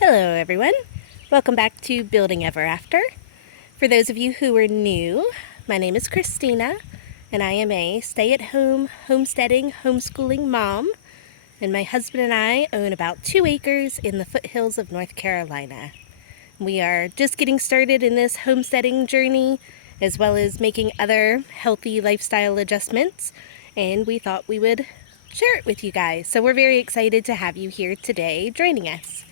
Hello everyone, welcome back to Building Ever After. For those of you who are new, my name is Christina and I am a stay-at-home homesteading homeschooling mom, and my husband and I own about 2 acres in the foothills of North Carolina. We are just getting started in this homesteading journey as well as making other healthy lifestyle adjustments, and we thought we would share it with you guys. So we're very excited to have you here today joining us.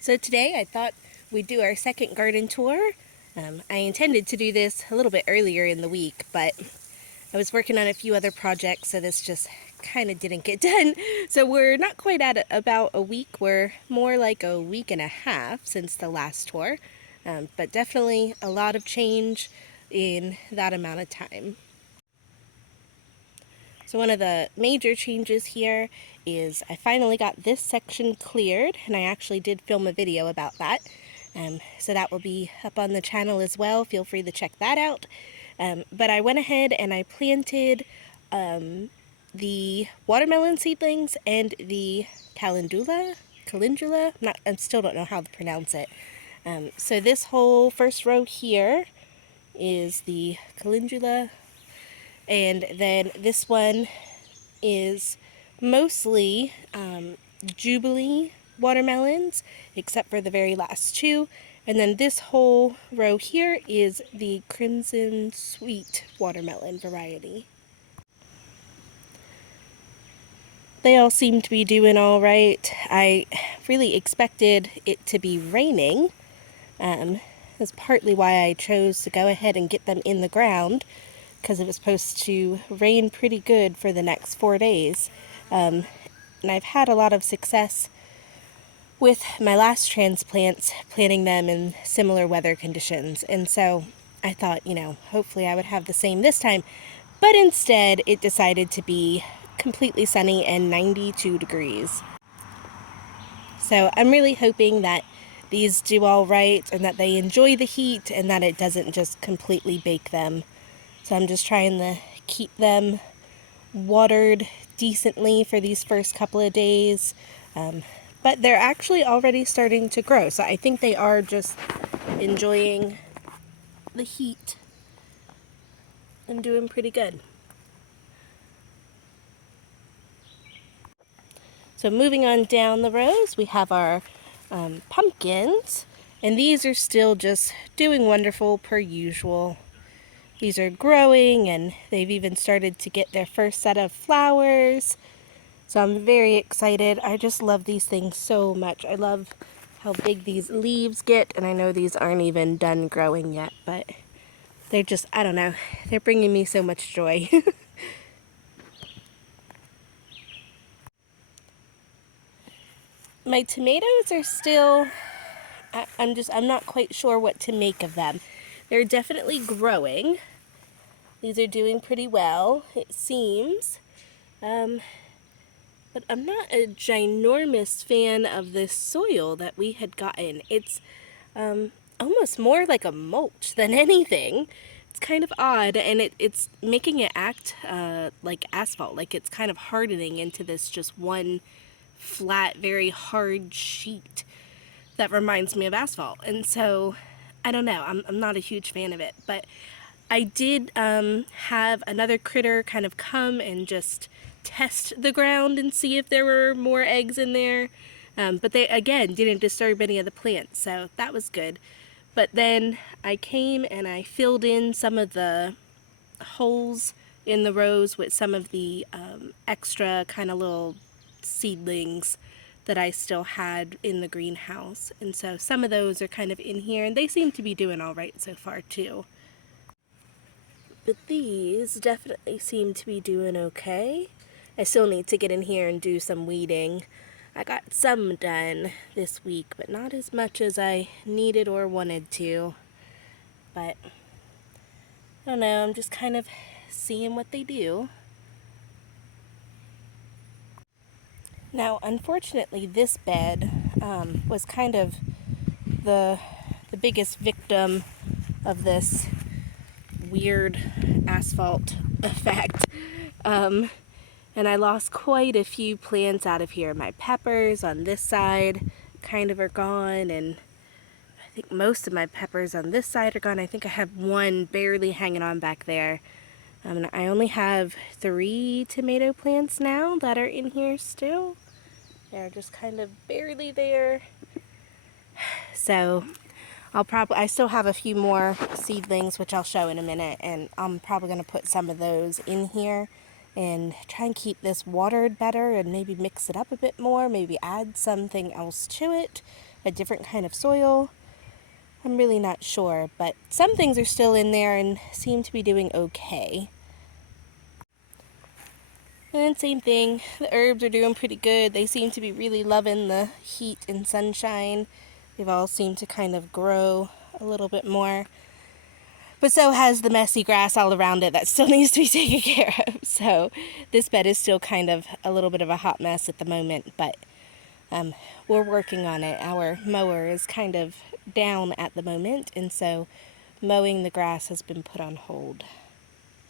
So today I thought we'd do our second garden tour. I intended to do this a little bit earlier in the week, but I was working on a few other projects, so this just kind of didn't get done. So we're not quite at about a week. We're more like a week and a half since the last tour, but definitely a lot of change in that amount of time. So one of the major changes here is I finally got this section cleared, and I actually did film a video about that. So that will be up on the channel as well. Feel free to check that out. But I went ahead and I planted the watermelon seedlings and the calendula. I still don't know how to pronounce it. So this whole first row here is the calendula. And then this one is mostly Jubilee watermelons, except for the very last two. And then this whole row here is the Crimson Sweet watermelon variety. They all seem to be doing all right. I really expected it to be raining. That's partly why I chose to go ahead and get them in the ground, because it was supposed to rain pretty good for the next 4 days. And I've had a lot of success with my last transplants, planting them in similar weather conditions. And so I thought, hopefully I would have the same this time. But instead, it decided to be completely sunny and 92 degrees. So I'm really hoping that these do all right and that they enjoy the heat and that it doesn't just completely bake them. So I'm just trying to keep them watered decently for these first couple of days. But they're actually already starting to grow. So I think they are just enjoying the heat and doing pretty good. So moving on down the rows, we have our pumpkins. And these are still just doing wonderful per usual. These are growing and they've even started to get their first set of flowers. So I'm very excited. I just love these things so much. I love how big these leaves get, and I know these aren't even done growing yet, but they're just, I don't know, they're bringing me so much joy. My tomatoes are still, I'm not quite sure what to make of them. They're definitely growing. These are doing pretty well, it seems. But I'm not a ginormous fan of this soil that we had gotten. It's almost more like a mulch than anything. It's kind of odd, and it's making it act like asphalt, like it's kind of hardening into this just one flat, very hard sheet that reminds me of asphalt. And so, I don't know, I'm not a huge fan of it, but I did have another critter kind of come and just test the ground and see if there were more eggs in there. But they, again, didn't disturb any of the plants, so that was good. But then I came and I filled in some of the holes in the rows with some of the extra kind of little seedlings that I still had in the greenhouse. And so some of those are kind of in here, and they seem to be doing all right so far too. But these definitely seem to be doing okay. I still need to get in here and do some weeding. I got some done this week, but not as much as I needed or wanted to. But I don't know, I'm just kind of seeing what they do. Now, unfortunately, this bed was kind of the biggest victim of this weird asphalt effect. And I lost quite a few plants out of here. My peppers on this side kind of are gone, and I think most of my peppers on this side are gone. I think I have one barely hanging on back there. And I only have 3 tomato plants now that are in here still. They're just kind of barely there. So I still have a few more seedlings, which I'll show in a minute, and I'm probably going to put some of those in here and try and keep this watered better and maybe mix it up a bit more, maybe add something else to it, a different kind of soil. I'm really not sure, but some things are still in there and seem to be doing okay. And same thing, the herbs are doing pretty good. They seem to be really loving the heat and sunshine. They've all seemed to kind of grow a little bit more. But so has the messy grass all around it that still needs to be taken care of. So this bed is still kind of a little bit of a hot mess at the moment, but we're working on it. Our mower is kind of down at the moment, and so mowing the grass has been put on hold.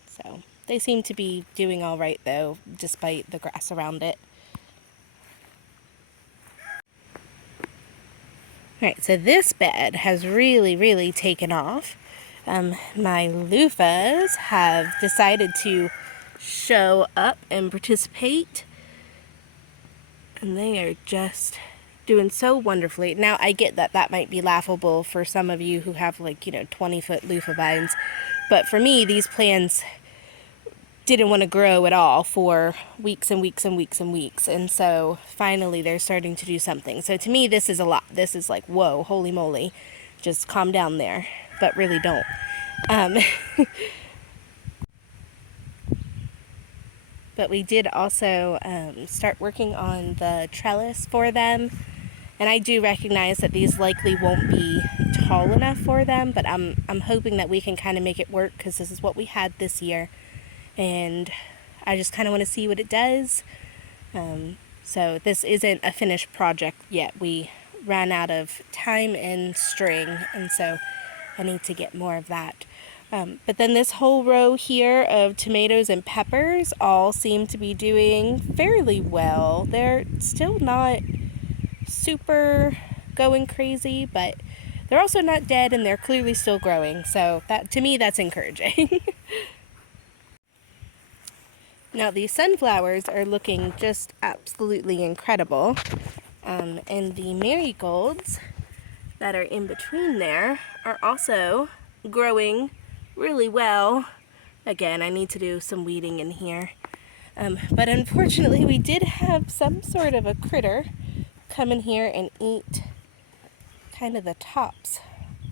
So they seem to be doing all right though, despite the grass around it. Alright, so this bed has really taken off. My luffas have decided to show up and participate, and they are just doing so wonderfully. Now, I get that that might be laughable for some of you who have 20-foot loofah vines, but for me, these plants didn't want to grow at all for weeks and weeks and weeks and weeks, and so finally they're starting to do something. So to me, this is a lot. This is like, whoa, holy moly, just calm down there, but really don't. But we did also start working on the trellis for them, and I do recognize that these likely won't be tall enough for them, but I'm hoping that we can kind of make it work, because this is what we had this year, and I just kind of want to see what it does. So this isn't a finished project yet. We ran out of time and string, and so I need to get more of that. But then this whole row here of tomatoes and peppers all seem to be doing fairly well. They're still not super going crazy, but they're also not dead, and they're clearly still growing. So that, to me, that's encouraging. Now these sunflowers are looking just absolutely incredible. And the marigolds that are in between there are also growing really well. Again, I need to do some weeding in here. But unfortunately, we did have some sort of a critter come in here and eat kind of the tops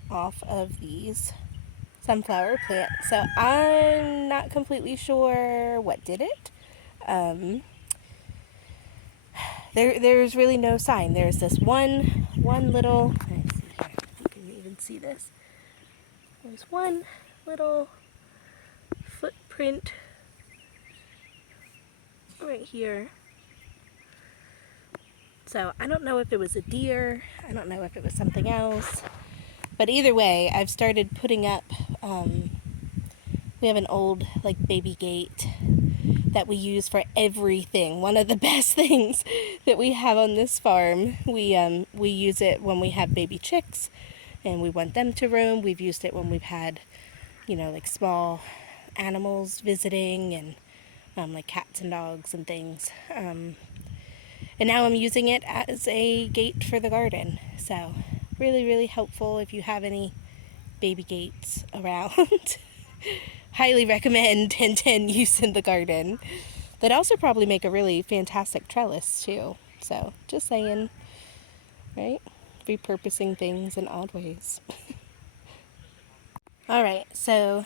off of these sunflower plants. So I'm not completely sure what did it. There's really no sign. There's this one little, let's see here, you can even see this. There's one little footprint right here. So I don't know if it was a deer, I don't know if it was something else, but either way, I've started putting up, we have an old baby gate that we use for everything. One of the best things that we have on this farm. We use it when we have baby chicks and we want them to roam. We've used it when we've had, small animals visiting, and like cats and dogs and things. And now I'm using it as a gate for the garden. So really helpful if you have any baby gates around. Highly recommend 1010 use in the garden. They'd also probably make a really fantastic trellis too. So just saying, right? Repurposing things in odd ways. Alright, so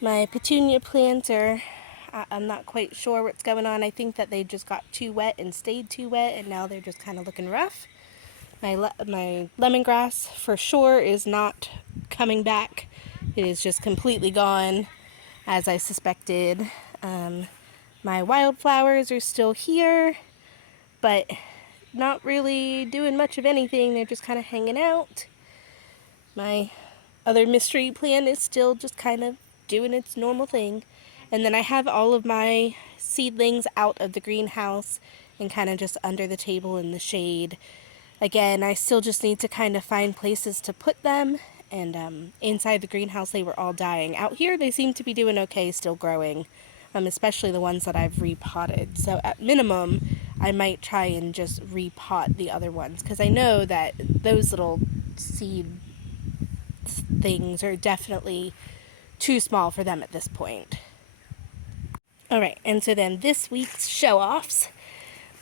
my petunia plants are, I'm not quite sure what's going on. I think that they just got too wet and stayed too wet, and now they're just kind of looking rough. My lemongrass for sure is not coming back. It is just completely gone, as I suspected. My wildflowers are still here, but not really doing much of anything. They're just kind of hanging out. My other mystery plant is still just kind of doing its normal thing. And then I have all of my seedlings out of the greenhouse and kind of just under the table in the shade. Again, I still just need to kind of find places to put them. And inside the greenhouse, they were all dying. Out here, they seem to be doing okay, still growing, especially the ones that I've repotted. So at minimum, I might try and just repot the other ones, because I know that those little seed things are definitely too small for them at this point. Alright, and so then this week's show-offs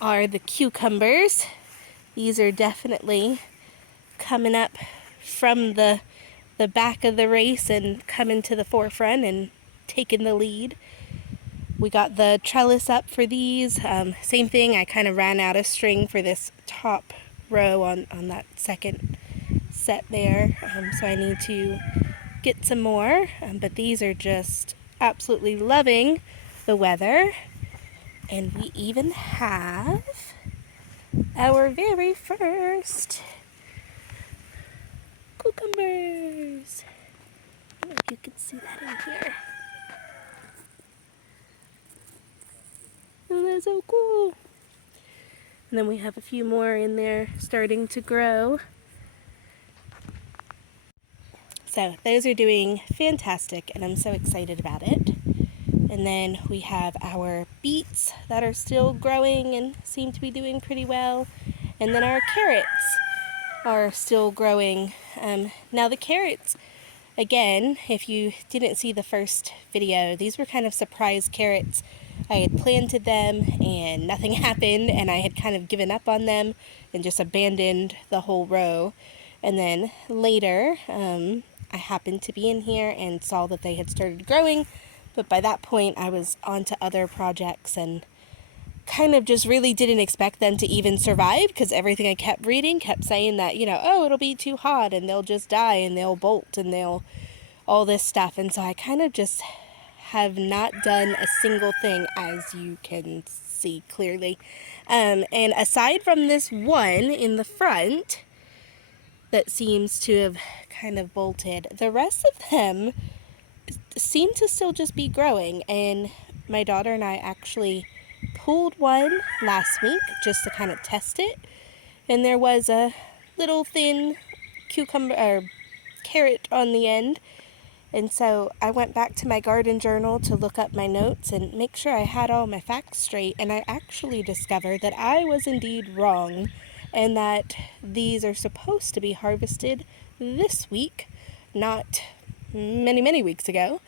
are the cucumbers. These are definitely coming up from the back of the race and coming to the forefront and taking the lead. We got the trellis up for these. Same thing, I kind of ran out of string for this top row on that second set there. So I need to get some more. But these are just absolutely loving the weather. And we even have our very first cucumbers. I don't know if you can see that in here. Oh, that's so cool. And then we have a few more in there starting to grow. So those are doing fantastic, and I'm so excited about it. And then we have our beets that are still growing and seem to be doing pretty well. And then our carrots are still growing. Now the carrots, again, if you didn't see the first video, these were kind of surprise carrots. I had planted them and nothing happened, and I had kind of given up on them and just abandoned the whole row. And then later, I happened to be in here and saw that they had started growing, but by that point I was on to other projects and kind of just really didn't expect them to even survive, because everything I kept reading kept saying that, you know, oh, it'll be too hot and they'll just die and they'll bolt and they'll all this stuff. And so I kind of just have not done a single thing, as you can see clearly. And aside from this one in the front that seems to have kind of bolted, the rest of them seem to still just be growing. And my daughter and I actually pulled one last week just to kind of test it, and there was a little thin cucumber or carrot on the end. And so I went back to my garden journal to look up my notes and make sure I had all my facts straight, and I actually discovered that I was indeed wrong, and that these are supposed to be harvested this week, not many weeks ago.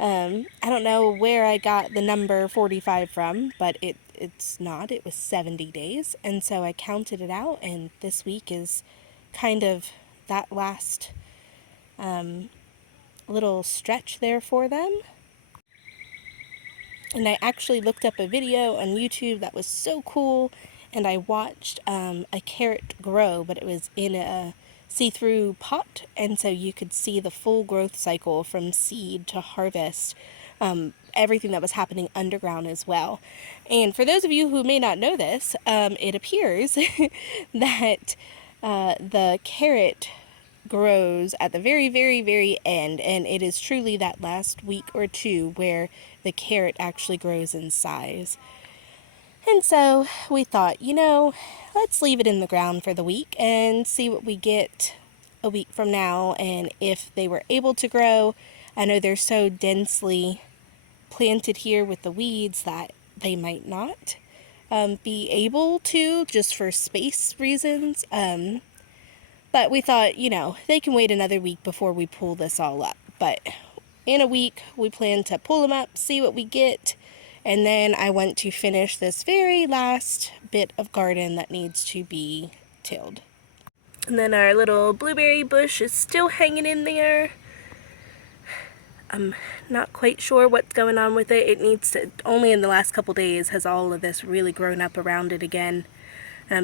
I don't know where I got the number 45 from, but it's not. It was 70 days, and so I counted it out, and this week is kind of that last little stretch there for them. And I actually looked up a video on YouTube that was so cool, and I watched a carrot grow, but it was in a see-through pot, and so you could see the full growth cycle from seed to harvest, everything that was happening underground as well. And for those of you who may not know this, it appears that the carrot grows at the very end, and it is truly that last week or two where the carrot actually grows in size. And so we thought, you know, let's leave it in the ground for the week and see what we get a week from now, and if they were able to grow. I know they're so densely planted here with the weeds that they might not be able to, just for space reasons. But we thought, you know, they can wait another week before we pull this all up. But in a week, we plan to pull them up, see what we get, and then I want to finish this very last bit of garden that needs to be tilled. And then our little blueberry bush is still hanging in there. I'm not quite sure what's going on with it. It needs to, only in the last couple days has all of this really grown up around it again.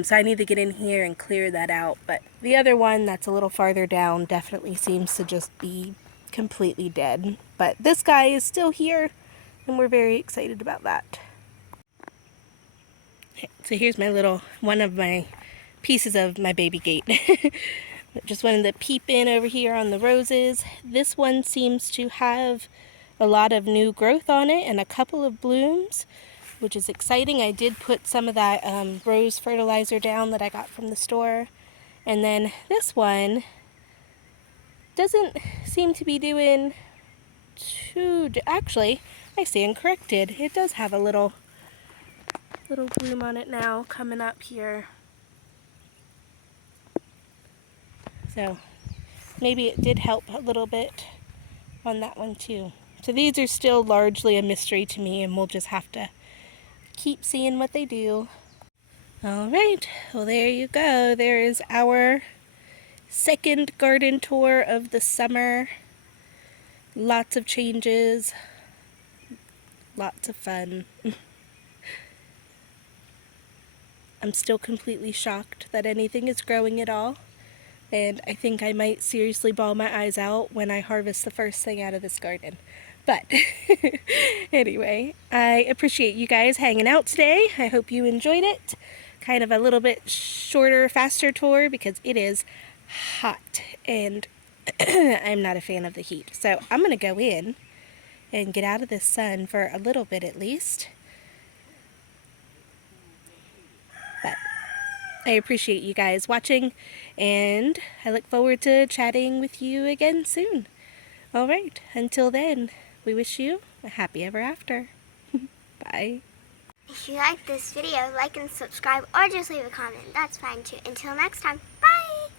So I need to get in here and clear that out. But the other one that's a little farther down definitely seems to just be completely dead. But this guy is still here, and we're very excited about that. Okay, so here's my little, one of my pieces of my baby gate. Just wanted to peep in over here on the roses. This one seems to have a lot of new growth on it and a couple of blooms, which is exciting. I did put some of that rose fertilizer down that I got from the store. And then this one doesn't seem to be doing actually, I stand corrected. It does have a little bloom on it now coming up here. So maybe it did help a little bit on that one too. So these are still largely a mystery to me, and we'll just have to keep seeing what they do. All right, well there you go. There is our second garden tour of the summer. Lots of changes, lots of fun. I'm still completely shocked that anything is growing at all. And I think I might seriously bawl my eyes out when I harvest the first thing out of this garden. But anyway, I appreciate you guys hanging out today. I hope you enjoyed it. Kind of a little bit shorter, faster tour because it is hot and I'm not a fan of the heat. So I'm going to go in and get out of this sun for a little bit at least. But I appreciate you guys watching, and I look forward to chatting with you again soon. All right, until then, we wish you a happy ever after. Bye. If you like this video, like and subscribe, or just leave a comment. That's fine too. Until next time, bye!